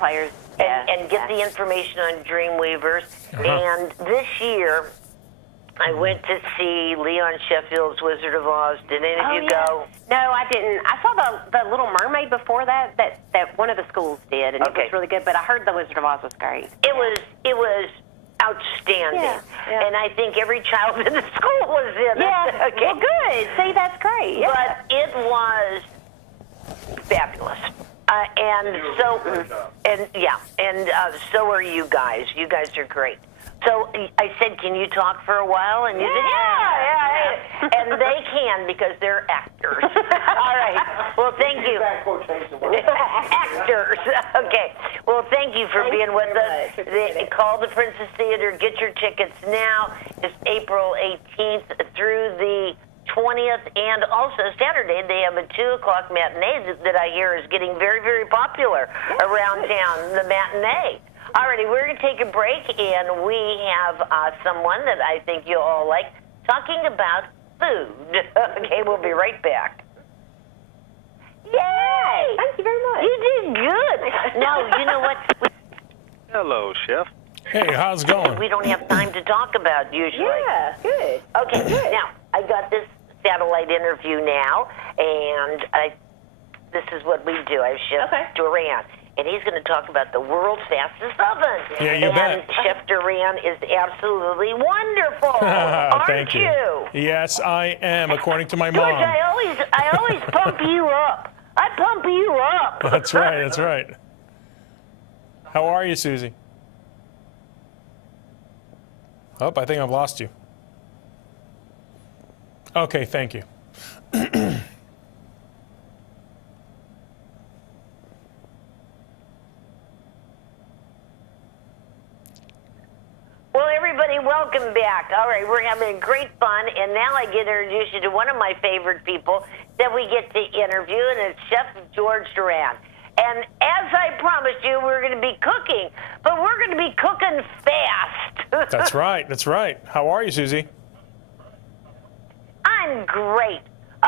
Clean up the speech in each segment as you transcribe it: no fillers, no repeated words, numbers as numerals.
players. And get the information on Dreamweavers. And this year, I went to see Leon Sheffield's Wizard of Oz. Did any of you go? No, I didn't. I saw the Little Mermaid before that one of the schools did, and it was really good. But I heard the Wizard of Oz was great. It was outstanding. Yeah. And I think every child in the school was in it. Yeah. Okay. Well, good. See, that's great. Yeah. But it was fabulous. So are you guys. You guys are great. So I said, can you talk for a while? And you said, yeah. And they can because they're actors. All right. Well, thank you. Actors. Okay. Well, thank you for being with us. Call the Princess Theater. Get your tickets now. It's April 18th through the 20th, and also Saturday they have a 2 o'clock matinee that I hear is getting very, very popular around town, the matinee. Alrighty, we're going to take a break, and we have someone that I think you'll all like talking about food. Okay, we'll be right back. Yay! Thank you very much. You did good. Now, you know what? Hello, Chef. Hey, how's it going? We don't have time to talk about usually. Yeah, good. Okay, Good. now, I got this satellite interview now, and this is what we do. I have Chef Duran, and he's going to talk about the world's fastest oven. Yeah, you bet. Chef Duran is absolutely wonderful. Aren't Thank you. Yes, I am, according to my George, mom. I always pump you up. I pump you up. That's right, that's right. How are you, Susie? Oh, I think I've lost you. Okay, thank you. Well, everybody, welcome back. All right, we're having great fun, and now I get to introduce you to one of my favorite people that we get to interview, and it's Chef George Duran. And as I promised you, we're going to be cooking, but we're going to be cooking fast. That's right, that's right. How are you, Susie? I'm great.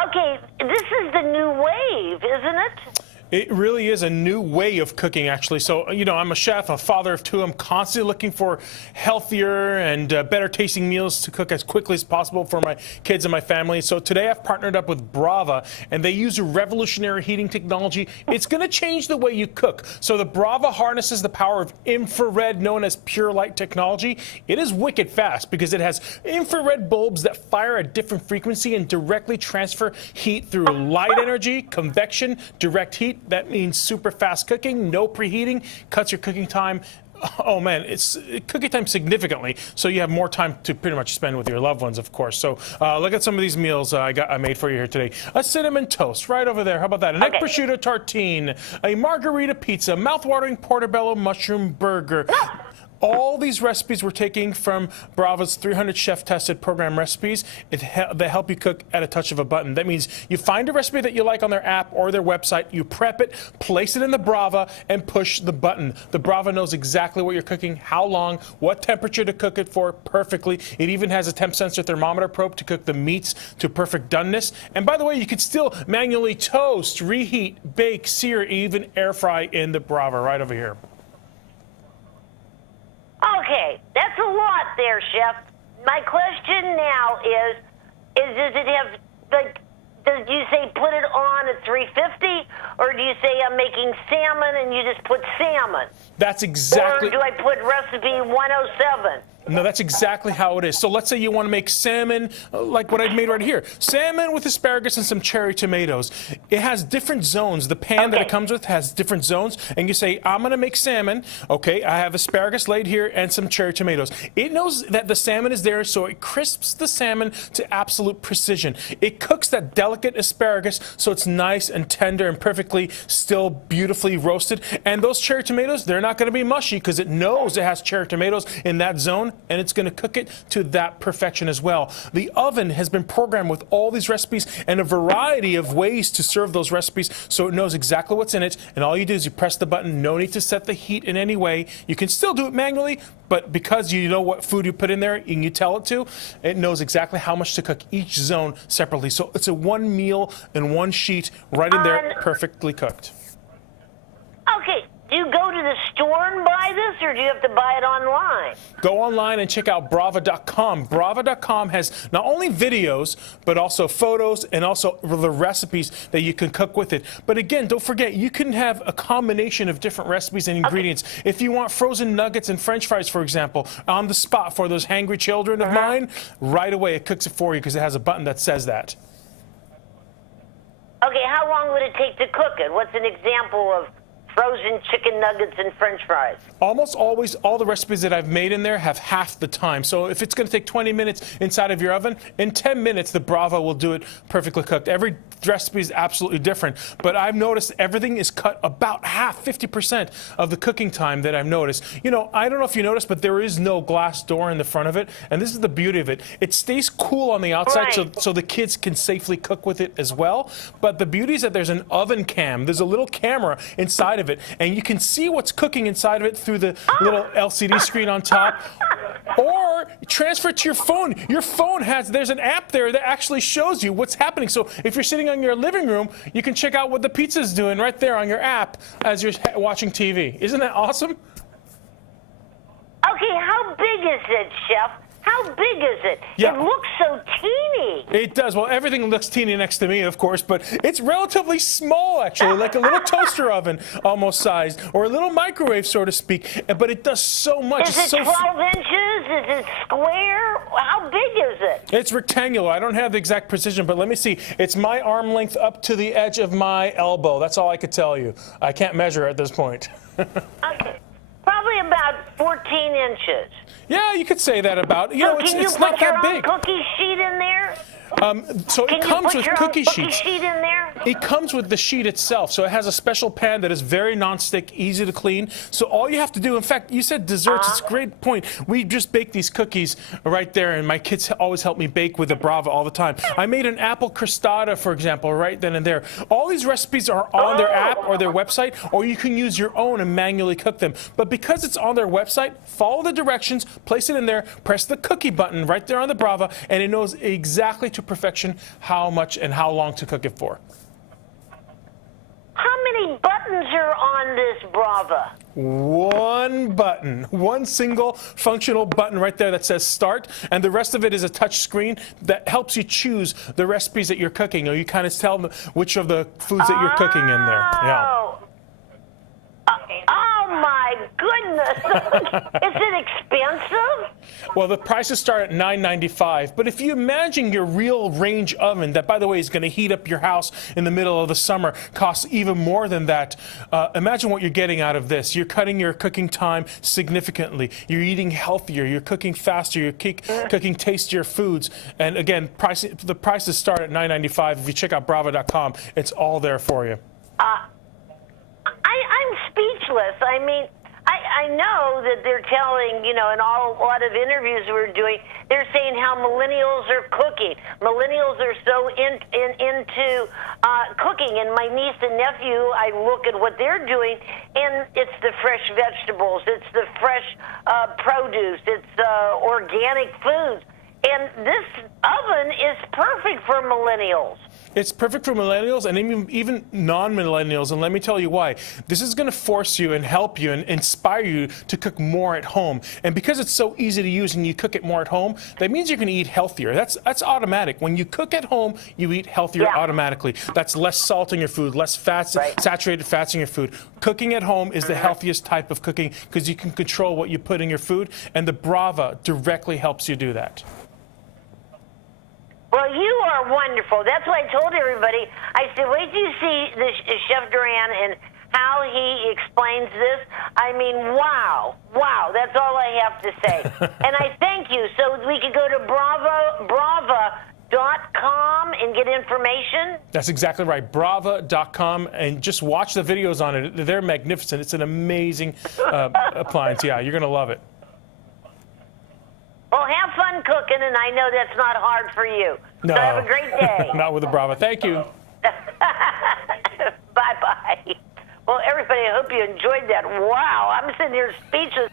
Okay, this is the new wave, isn't it? It really is a new way of cooking, actually. So, you know, I'm a chef, a father of 2. I'm constantly looking for healthier and better tasting meals to cook as quickly as possible for my kids and my family. So today I've partnered up with Brava, and they use a revolutionary heating technology. It's going to change the way you cook. So the Brava harnesses the power of infrared, known as pure light technology. It is wicked fast because it has infrared bulbs that fire at different frequency and directly transfer heat through light energy, convection, direct heat. That means super fast cooking, no preheating, cuts your cooking time. Oh man, it's cooking time significantly, so you have more time to pretty much spend with your loved ones, of course. So look at some of these meals I made for you here today. A cinnamon toast right over there. How about that? An egg prosciutto tartine, a margarita pizza, mouth-watering portobello mushroom burger. All these recipes we're taking from Brava's 300 chef-tested program recipes. They help you cook at a touch of a button. That means you find a recipe that you like on their app or their website, you prep it, place it in the Brava, and push the button. The Brava knows exactly what you're cooking, how long, what temperature to cook it for perfectly. It even has a temp sensor thermometer probe to cook the meats to perfect doneness. And by the way, you can still manually toast, reheat, bake, sear, even air fry in the Brava right over here. Okay, that's a lot there, Chef. My question now is does it have, like, do you say put it on at 350, or do you say I'm making salmon and you just put salmon? That's exactly. Or do I put recipe 107? No, that's exactly how it is. So let's say you want to make salmon, like what I made right here. Salmon with asparagus and some cherry tomatoes. It has different zones. The pan that it comes with has different zones. And you say, I'm going to make salmon. Okay, I have asparagus laid here and some cherry tomatoes. It knows that the salmon is there, so it crisps the salmon to absolute precision. It cooks that delicate asparagus so it's nice and tender and perfectly still beautifully roasted. And those cherry tomatoes, they're not going to be mushy because it knows it has cherry tomatoes in that zone, and it's going to cook it to that perfection as well. The oven has been programmed with all these recipes and a variety of ways to serve those recipes, so it knows exactly what's in it, and all you do is you press the button. No need to set the heat in any way. You can still do it manually, but because you know what food you put in there and you tell it to, it knows exactly how much to cook each zone separately. So it's a one meal and one sheet right in there, perfectly cooked. Okay, do you go to the store and buy this, or do you have to buy it online? Go online and check out Brava.com. Brava.com has not only videos, but also photos and also the recipes that you can cook with it. But again, don't forget, you can have a combination of different recipes and ingredients. If you want frozen nuggets and French fries, for example, on the spot for those hangry children of mine, right away it cooks it for you because it has a button that says that. Okay, how long would it take to cook it? What's an example of frozen chicken nuggets and French fries? Almost always, all the recipes that I've made in there have half the time. So if it's going to take 20 minutes inside of your oven, in 10 minutes, the Brava will do it perfectly cooked. Every recipe is absolutely different, but I've noticed everything is cut about half, 50% of the cooking time that I've noticed. You know, I don't know if you noticed, but there is no glass door in the front of it, and this is the beauty of it. It stays cool on the outside, so the kids can safely cook with it as well. But the beauty is that there's an oven cam. There's a little camera inside of it, and you can see what's cooking inside of it through the little LCD screen on top. Or transfer it to your phone. Your phone there's an app there that actually shows you what's happening. So if you're sitting in your living room, you can check out what the pizza's doing right there on your app as you're watching TV. Isn't that awesome? Okay, how big is it, Chef? How big is it? Yeah. It looks so teeny. It does. Well, everything looks teeny next to me, of course, but it's relatively small, actually, like a little toaster oven almost sized, or a little microwave, so to speak. But it does so much. Is it 12 inches? Is it square? How big is it? It's rectangular. I don't have the exact precision, but let me see. It's my arm length up to the edge of my elbow. That's all I could tell you. I can't measure at this point. Okay. Probably about 14 inches. Yeah, you could say that about. You know, it's Can not that you put your big. own cookie sheet in there? So Can it you comes put with your cookie own cookie sheets. sheet in there? It comes with the sheet itself, so it has a special pan that is very non-stick, easy to clean. So all you have to do, in fact, you said desserts. It's a great point. We just baked these cookies right there, and my kids always help me bake with the Brava all the time. I made an apple crostata, for example, right then and there. All these recipes are on their app or their website, or you can use your own and manually cook them. But because it's on their website, follow the directions, place it in there, press the cookie button right there on the Brava, and it knows exactly to perfection how much and how long to cook it for. How many buttons are on this Brava? One button, one single functional button right there that says start, and the rest of it is a touch screen that helps you choose the recipes that you're cooking, or you kind of tell them which of the foods that you're cooking in there. Yeah. Oh my goodness! Is it expensive? Well, the prices start at $9.95, but if you imagine your real range oven, that by the way is going to heat up your house in the middle of the summer, costs even more than that. Imagine what you're getting out of this. You're cutting your cooking time significantly. You're eating healthier. You're cooking faster. You're cooking tastier foods. And again, the prices start at $9.95. If you check out Brava.com, it's all there for you. I'm speechless. I mean, I know that they're telling, you know, in a lot of interviews we're doing, they're saying how millennials are cooking. Millennials are so into cooking. And my niece and nephew, I look at what they're doing, and it's the fresh vegetables, it's the fresh produce, it's organic foods. And this oven is perfect for millennials. It's perfect for millennials and even non-millennials, and let me tell you why. This is going to force you and help you and inspire you to cook more at home. And because it's so easy to use and you cook it more at home, that means you're going to eat healthier. That's automatic. When you cook at home, you eat healthier automatically. That's less salt in your food, less fats, saturated fats in your food. Cooking at home is the healthiest type of cooking because you can control what you put in your food, and the Brava directly helps you do that. Well, you are wonderful. That's why I told everybody. I said, wait till you see Chef Duran and how he explains this. I mean, wow. That's all I have to say. And I thank you. So we could go to Brava.com and get information? That's exactly right. Brava.com, and just watch the videos on it. They're magnificent. It's an amazing appliance. Yeah, you're going to love it. Well, have fun cooking, and I know that's not hard for you. No. So have a great day. Not with the Brava. Thank you. Bye-bye. Well, everybody, I hope you enjoyed that. Wow, I'm sitting here speechless.